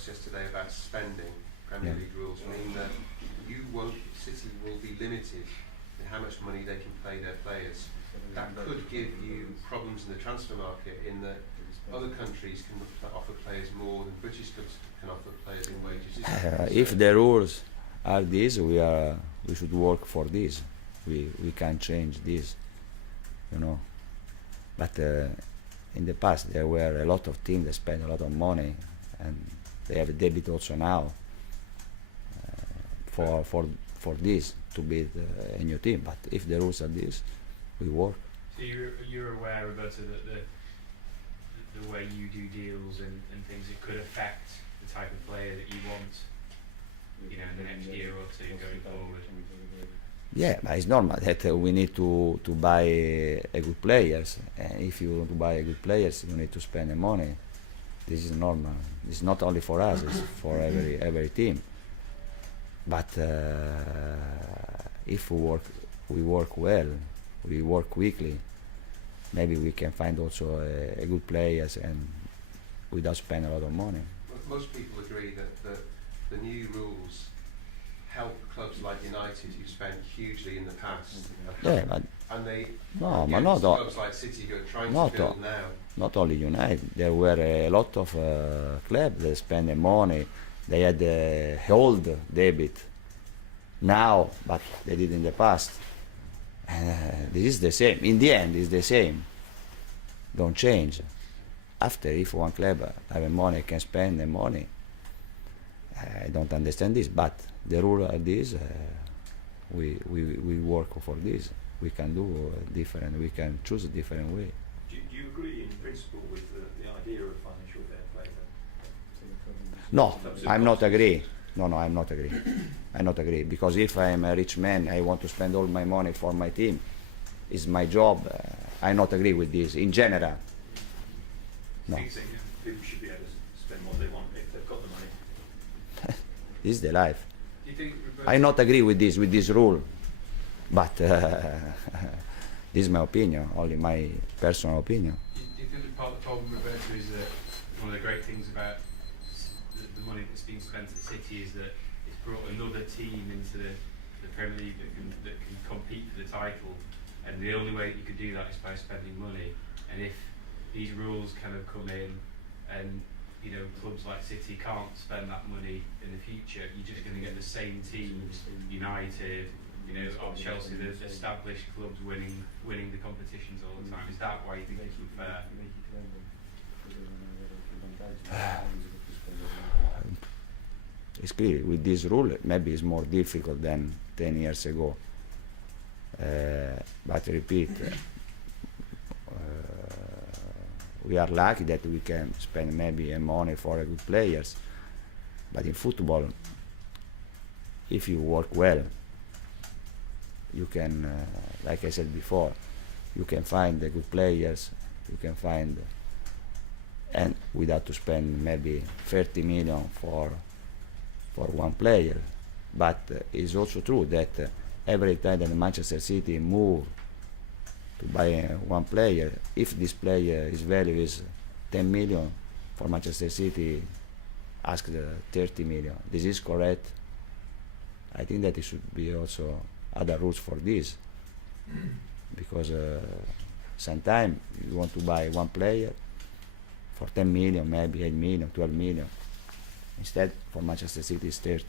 talks yesterday about spending, Premier League rules mean that City will be limited in how much money they can pay their players. That could give you problems in the transfer market in that other countries can offer players more than British clubs can offer players in wages. If the rules are this, we should work for this. We can't change this, you know. But in the past there were a lot of teams that spent a lot of money, and they have a debit also now for this to build a new team. But if the rules are this, we work. So you're aware, Roberto, that the way you do deals and things, it could affect the type of player that you want, you know, in the next year or two going forward. Yeah, but it's normal that we need to buy a good players. And if you want to buy a good players, you need to spend the money. This is normal. It's not only for us; it's for every team. But if we work well, we work quickly. Maybe we can find also a good players and without spending a lot of money. Most people agree that the new rules help clubs like United, who spent hugely in the past. Yeah, but and they not clubs like City who are trying to build now. Not only United. There were a lot of clubs that spend the money. They had the old debit now, but they did in the past. This is the same. In the end, it's the same. Don't change. After, if one club have money, can spend the money. I don't understand this, but the rule are this. We work for this. We can do different. We can choose a different way. Do you agree in principle with the idea of financial fair play? No, I'm not agree. No, I'm not agree. I not agree, because if I'm a rich man, I want to spend all my money for my team. It's my job. I not agree with this in general. No. People should be able to spend what they want if they've got the money. This is the life. Do you think, I not agree with this rule, but this is my opinion, only my personal opinion. Do you think that part of the problem, Roberto, is that one of the great things about the money that's being spent at City is that it's brought another team into the Premier League that can compete for the title, and the only way that you could do that is by spending money. And if these rules kind of come in, and you know clubs like City can't spend that money in the future, you're just going to get the same teams, United, you know, or Chelsea, the established clubs winning the competitions all the time. Is that why you think it's unfair? It's clear with this rule maybe it's more difficult than 10 years ago. But I repeat, we are lucky that we can spend maybe money for good players. But in football, if you work well, you can, like I said before, you can find the good players. You can find, and without to spend maybe 30 million for one player. But it's also true that every time that Manchester City move to buy one player, if this player his value is 10 million, for Manchester City ask 30 million. This is correct. I think that it should be also other rules for this, because sometimes you want to buy one player for 10 million, maybe 8 million, 12 million. Instead, for Manchester City, it's 30.